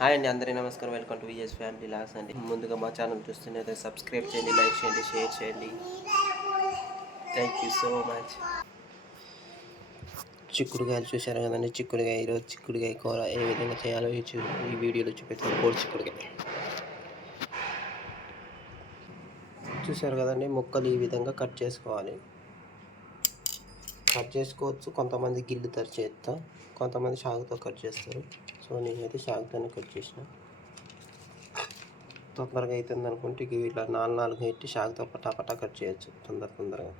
Hi అండి అందరికీ నమస్కారం. Welcome to Vijaya's family vlogs అండి. ముందుగా మా ఛానల్ చూస్తున్నది సబ్స్క్రైబ్ చేయండి లైక్ చేయండి షేర్ చేయండి. థ్యాంక్ యూ సో మచ్ చిక్కుడుకాయలు చూశారు కదండి చిక్కుడుకాయ ఈరోజు చిక్కుడుకాయ కూర ఏ విధంగా చేయాలో ఈ ఈ వీడియోలో చూపిస్తాను కోడి చిక్కుడుకాయ. చూశారు కదండి ముక్కలు ఈ విధంగా కట్ చేసుకోవాలి. కట్ చేసుకోవచ్చు. కొంతమంది గిల్లు తరి చేస్తా. కొంతమంది షాగుతో కట్ చేస్తారు. సో నేనైతే షాగుతోనే కట్ చేసిన. తొందరగా అవుతుంది అనుకుంటే ఇవి ఇట్లా నాలుగు నాలుగు పెట్టి షాగుతో పటాపటా కట్ చేయొచ్చు. తొందర తొందరగా.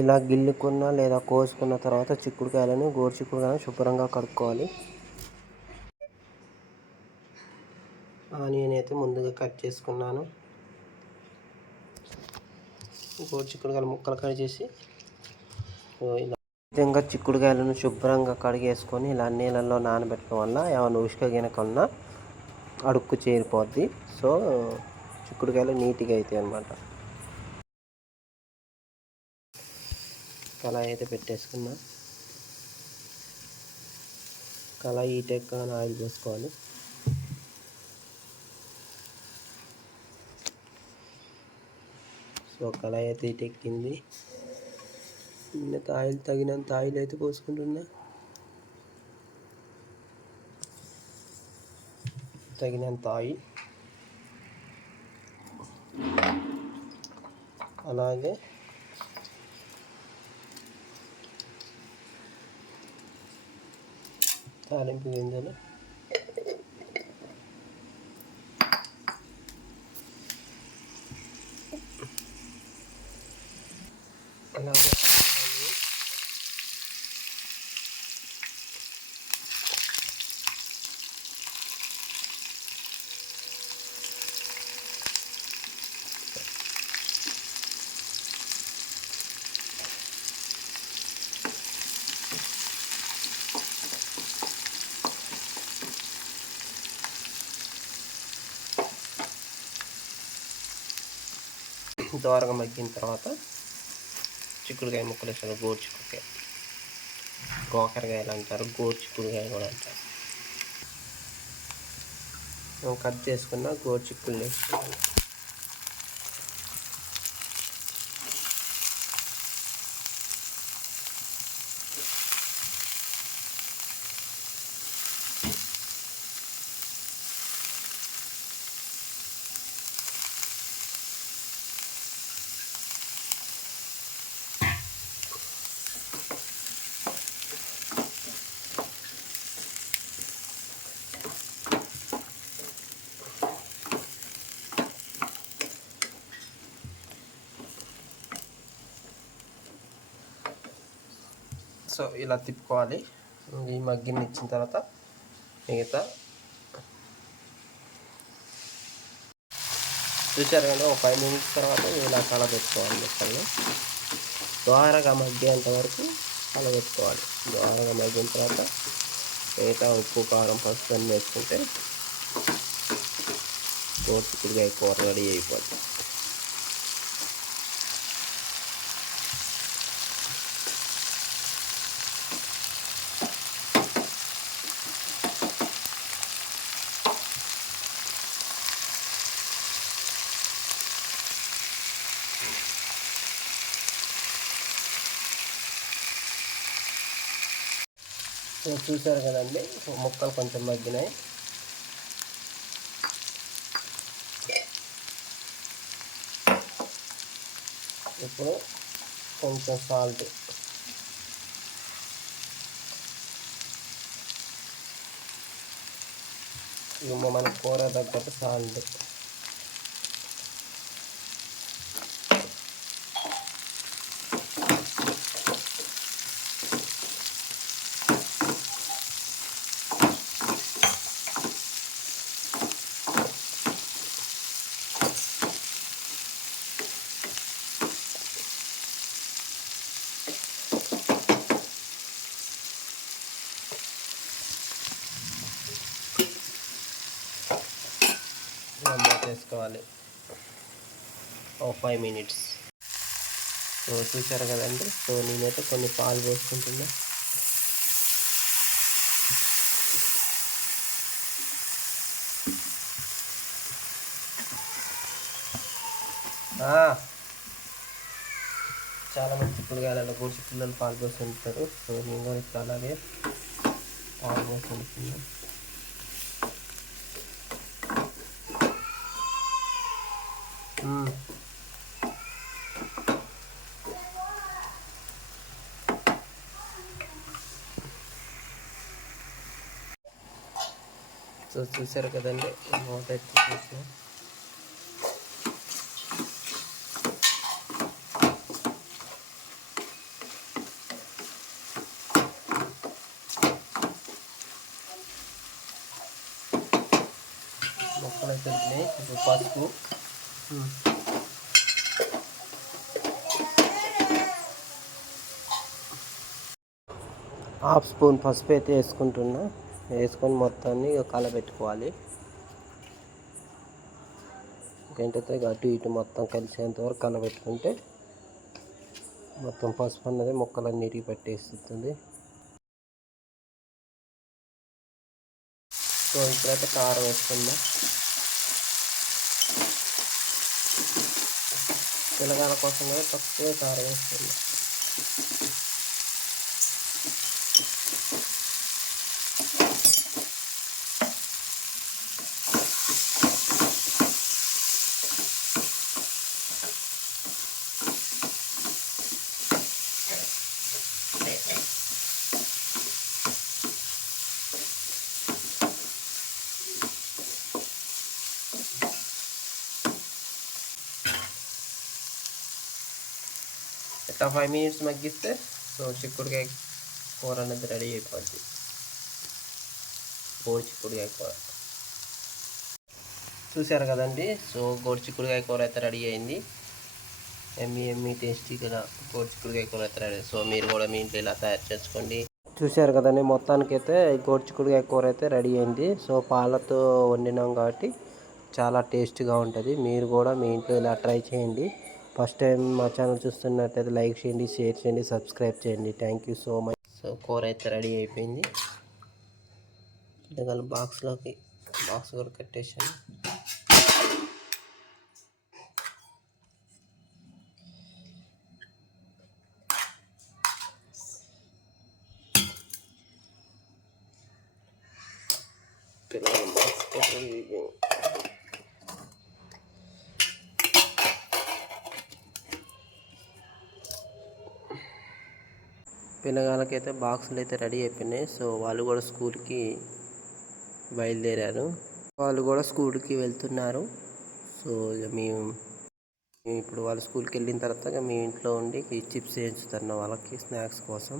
ఇలా గిల్లుకున్న లేదా కోసుకున్న తర్వాత చిక్కుడుకాయలను గోరు చిక్కుడుకాయలను శుభ్రంగా కడుక్కోవాలి. ఆనియన్ అయితే ముందుగా కట్ చేసుకున్నాను. గోరు చిక్కుడుకాయలు ముక్కలు కట్ చేసి ఇలా విధంగా చిక్కుడుకాయలను శుభ్రంగా కడిగేసుకొని ఇలా నీళ్ళల్లో నానబెట్టడం వల్ల ఏమైనా ఉష్క గినకన్నా అడుక్కు చేరిపోద్ది. సో చిక్కుడుకాయలు నీట్గా అవుతాయి అన్నమాట. కళాయి అయితే పెట్టేసుకున్నా. కళాయి ఈ టెక్ ఆయిల్ పోసుకోవాలి. సో కళాయి అయితే ఇటు ఎక్కింది ఇంత ఆయిల్ తగినంత ఆయిల్ అయితే పోసుకుంటున్నా తగినంత ఆయిల్ అలాగే తాలింపు గింజలు దోరగా మగ్గిన తర్వాత చిక్కుడుకాయ ముక్కలు వేస్తారు. గోరు చిక్కుడుకాయ. గోకరకాయలు అంటారు గోరు చిక్కుడుకాయ కూడా అంటారు. కట్ చేసుకున్న గోరు చిక్కులు వేసుకోవాలి. సో ఇలా తిప్పుకోవాలి. ఈ మగ్గిని ఇచ్చిన తర్వాత మిగతా చూసారు కదా ఒక ఫైవ్ మినిట్స్ తర్వాత ఇలా కలబెట్టుకోవాలి మొక్కల్ని ద్వారగా మగ్గేంత వరకు కలబెట్టుకోవాలి ద్వారగా మగ్గిన తర్వాత మిగతా ఉప్పు కారం పసుపు అన్నీ వేసుకుంటే కోసుకుడిగా కూర రెడీ అయిపోతుంది సో చూసారు కదండి. ముక్కలు కొంచెం మగ్గినాయి. ఇప్పుడు కొంచెం సాల్ట్ ఇక మన కూర తగ్గట్టు సాల్ట్ ఇలా మూత ఓ ఫైవ్ మినిట్స్. సో చూసారు కదండి? సో నేనైతే కొన్ని పాలు పోసుకుంటున్నా చాలా మంది చిక్కుడుగాయలలో గోడ్చి పిల్లలు పాలు పోసి ఉంటారు సో నేను కూడా ఇప్పుడు అలాగే పాలు పోసి ఉంటున్నాను సో చూసారు కదండి. మూత ఎత్తి చూసిన మొక్కలు ఇప్పుడు పసుపు. హాఫ్ స్పూన్ పసుపు అయితే వేసుకుంటున్నా. వేసుకొని మొత్తాన్ని కలబెట్టుకోవాలి. ఏంటంటే అటు ఇటు మొత్తం కలిసేంత వరకు కలబెట్టుకుంటే మొత్తం పసుపు అన్నది మొక్కలన్నిటికి పట్టేస్తుంది. సో ఇప్పుడైతే కారం వేసుకుందాం. తెలంగాణ కోసం కూడా తక్కువ కారం వేసుకుందాం. ఒక ఫైవ్ మినిట్స్ మగ్గిస్తే సో చిక్కుడుకాయ కూర అనేది రెడీ అయిపోద్ది గోడు చిక్కుడుకాయ కూర చూసారు కదండి సో గోడు చిక్కుడుకాయ కూర అయితే రెడీ అయింది ఎమ్మి ఎమ్మి టేస్టీగా గోడు చిక్కుడుకాయ కూర అయితే రెడీ సో మీరు కూడా మీ ఇంట్లో ఇలా తయారు చేసుకోండి చూసారు కదండి మొత్తానికైతే గోడు చిక్కుడుకాయ కూర అయితే రెడీ అయింది సో పాలతో వండినాం కాబట్టి చాలా టేస్ట్గా ఉంటుంది మీరు కూడా మీ ఇంట్లో ఇలా ట్రై చేయండి ఫస్ట్ టైం మా ఛానల్ చూస్తున్నట్టయితే లైక్ చేయండి షేర్ చేయండి సబ్స్క్రైబ్ చేయండి. Thank you so much so కూర అయితే రెడీ అయిపోయింది. ఇదిగల బాక్స్లోకి బాక్స్ కూడా కట్టేసాను పిల్లలు బాక్స్ పిల్లగాళ్ళకైతే బాక్సులు అయితే రెడీ అయిపోయినాయి. సో వాళ్ళు కూడా స్కూల్కి బయలుదేరారు. వాళ్ళు కూడా స్కూల్కి వెళ్తున్నారు. సో ఇక మేము ఇప్పుడు వాళ్ళు స్కూల్కి వెళ్ళిన తర్వాత మీ ఇంట్లో ఉండి చిప్స్ వేయించుతున్నా వాళ్ళకి స్నాక్స్ కోసం.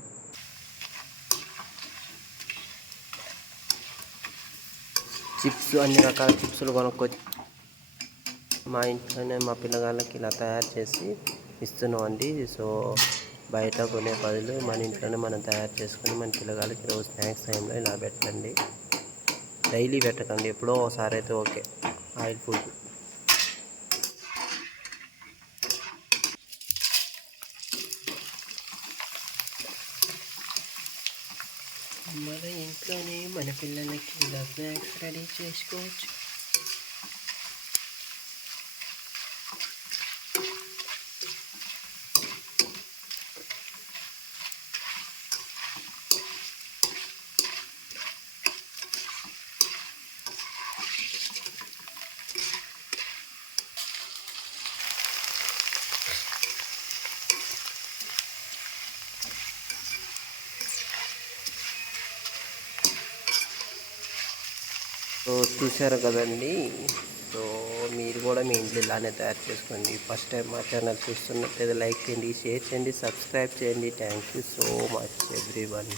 చిప్స్ అన్ని రకాల చిప్స్లు కొనుక్కొచ్చి మా ఇంట్లోనే మా పిల్లగాళ్ళకి ఇలా తయారు చేసి ఇస్తున్నాం అండి సో బయట కొనే బదులు మన ఇంట్లోనే మనం తయారు చేసుకొని మన పిల్లగాళ్ళకి రోజు స్నాక్స్ టైంలో ఇలా పెట్టండి. డైలీ పెట్టకండి. ఎప్పుడో ఒకసారి అయితే ఓకే. Oil food. మన ఇంట్లోనే మన పిల్లలకి ఇలా స్నాక్స్ రెడీ చేసుకోవచ్చు. సో చూసారు కదండి. సో మీరు కూడా మీ ఇంట్లో ఇలానే తయారు చేసుకోండి. ఫస్ట్ టైం మా ఛానల్ చూస్తున్నట్లయితే లైక్ చేయండి షేర్ చేయండి సబ్స్క్రైబ్ చేయండి. Thank you so much everyone